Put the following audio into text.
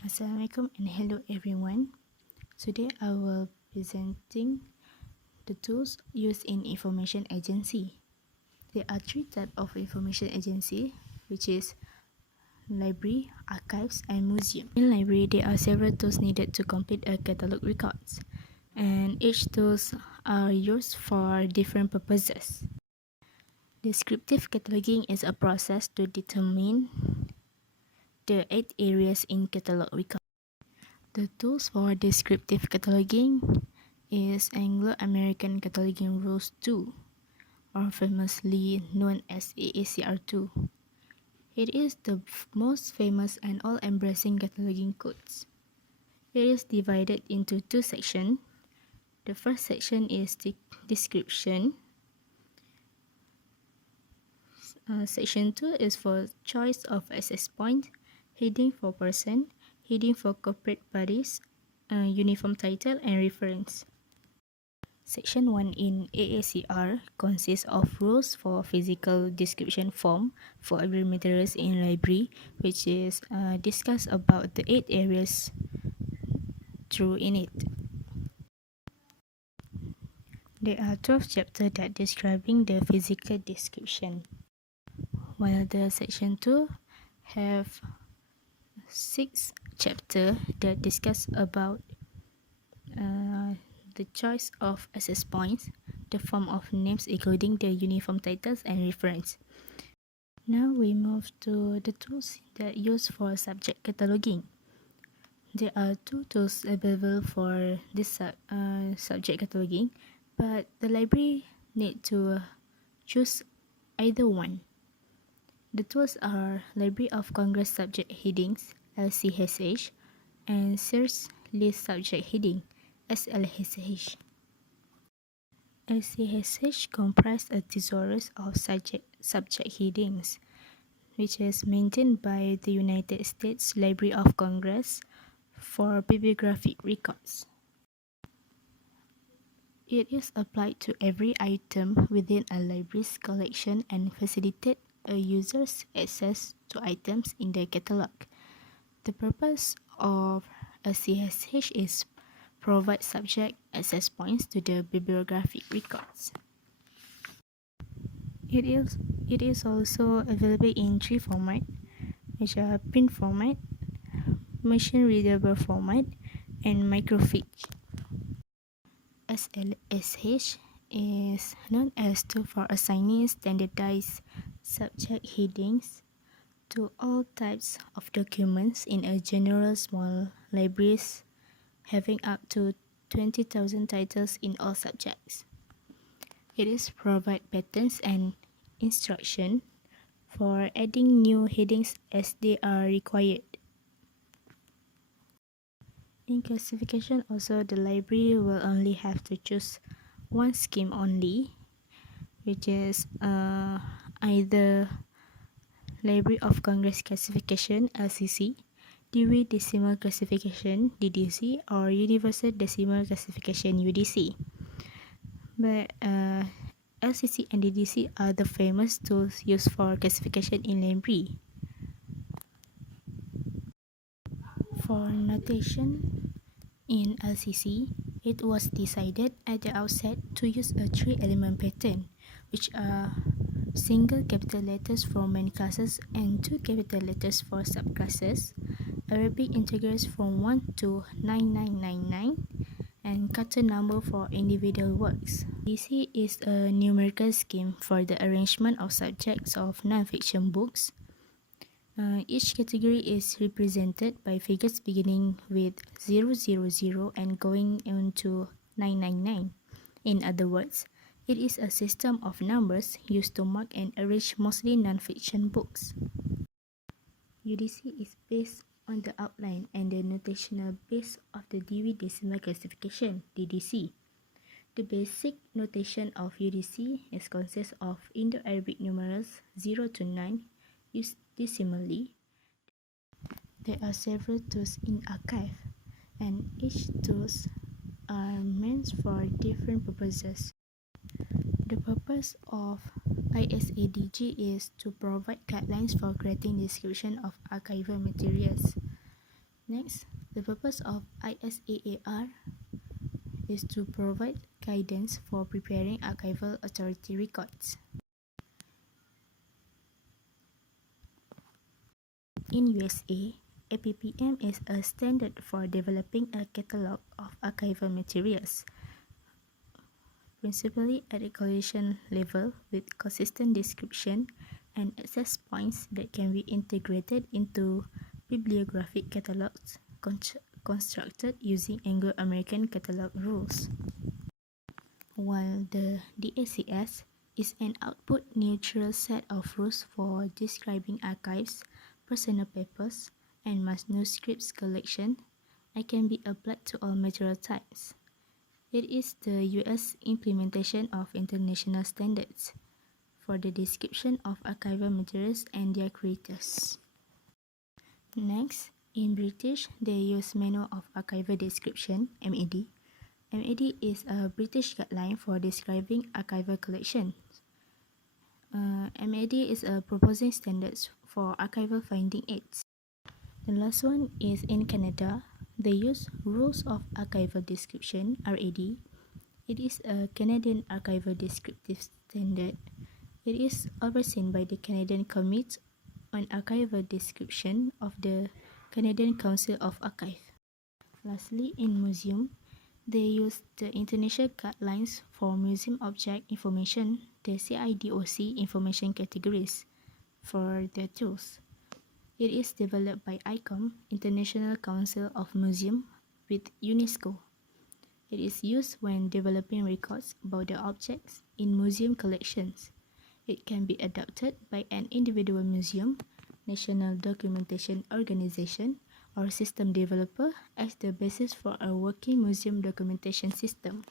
Assalamualaikum and hello everyone. Today I will presenting the tools used in information agency. There are three types of information agency, which is library, archives, and museum. In library, there are several tools needed to complete a catalog records, and each tools are used for different purposes. Descriptive cataloging is a process to determine the 8 areas in catalog record. The tools for descriptive cataloging is Anglo-American Cataloging Rules 2, or famously known as AACR2. It is the most famous and all-embracing cataloging codes. It is divided into two sections. The first section is the description. Section 2 is for choice of access point, heading for person, heading for corporate bodies, uniform title, and reference. Section 1 in AACR consists of rules for physical description form for every materials in library, which is discussed about the 8 areas through in it. There are 12 chapters that describing the physical description, while the section 2 have 6 chapters that discuss about the choice of access points, the form of names including the uniform titles and reference. Now we move to the tools that used for subject cataloging. There are two tools available for this subject cataloging, but the library need to choose either one. The tools are Library of Congress Subject Headings, LCSH, and Search List Subject Heading, SLSH. LCSH comprises a thesaurus of subject headings, which is maintained by the United States Library of Congress for bibliographic records. It is applied to every item within a library's collection and facilitate a user's access to items in the catalog. The purpose of a CSH is provide subject access points to the bibliographic records. It is also available in three formats, which are print format, machine readable format, and microfiche. SLSH is known as tool for assigning standardized subject headings to all types of documents in a general small libraries having up to 20,000 titles in all subjects. It is provide patterns and instruction for adding new headings as they are required. In classification also, the library will only have to choose one scheme only, which is either Library of Congress Classification, LCC, Dewey Decimal Classification, DDC, or Universal Decimal Classification, UDC. But LCC and DDC are the famous tools used for classification in library. For notation in LCC, it was decided at the outset to use a 3-element pattern, which are single capital letters for main classes and 2 capital letters for subclasses, Arabic integers from 1 to 9999, and carton number for individual works. DC is a numerical scheme for the arrangement of subjects of non-fiction books. Each category is represented by figures beginning with 000 and going on to 999. In other words, it is a system of numbers used to mark and arrange mostly non-fiction books. UDC is based on the outline and the notational base of the Dewey Decimal Classification, DDC. The basic notation of UDC is consists of Indo-Arabic numerals 0 to 9 used decimally. There are several tools in archive, and each tools are meant for different purposes. The purpose of ISADG is to provide guidelines for creating description of archival materials. Next, the purpose of ISAAR is to provide guidance for preparing archival authority records. In USA, APPM is a standard for developing a catalog of archival materials, principally at the collection level with consistent description and access points that can be integrated into bibliographic catalogs constructed using Anglo-American catalog rules. While the DACS is an output-neutral set of rules for describing archives, personal papers, and manuscripts collection, it can be applied to all material types. It is the US implementation of international standards for the description of archival materials and their creators. Next, in British, they use Manual of Archival Description, MAD. MAD is a British guideline for describing archival collections. MAD is a proposing standards for archival finding aids. The last one is in Canada. They use Rules of Archival Description, RAD. It is a Canadian archival descriptive standard. It is overseen by the Canadian Committee on Archival Description of the Canadian Council of Archives. Lastly, in museum, they use the International Guidelines for Museum Object Information, the CIDOC information categories, for their tools. It is developed by ICOM, International Council of Museum, with UNESCO. It is used when developing records about the objects in museum collections. It can be adopted by an individual museum, national documentation organization, or system developer as the basis for a working museum documentation system.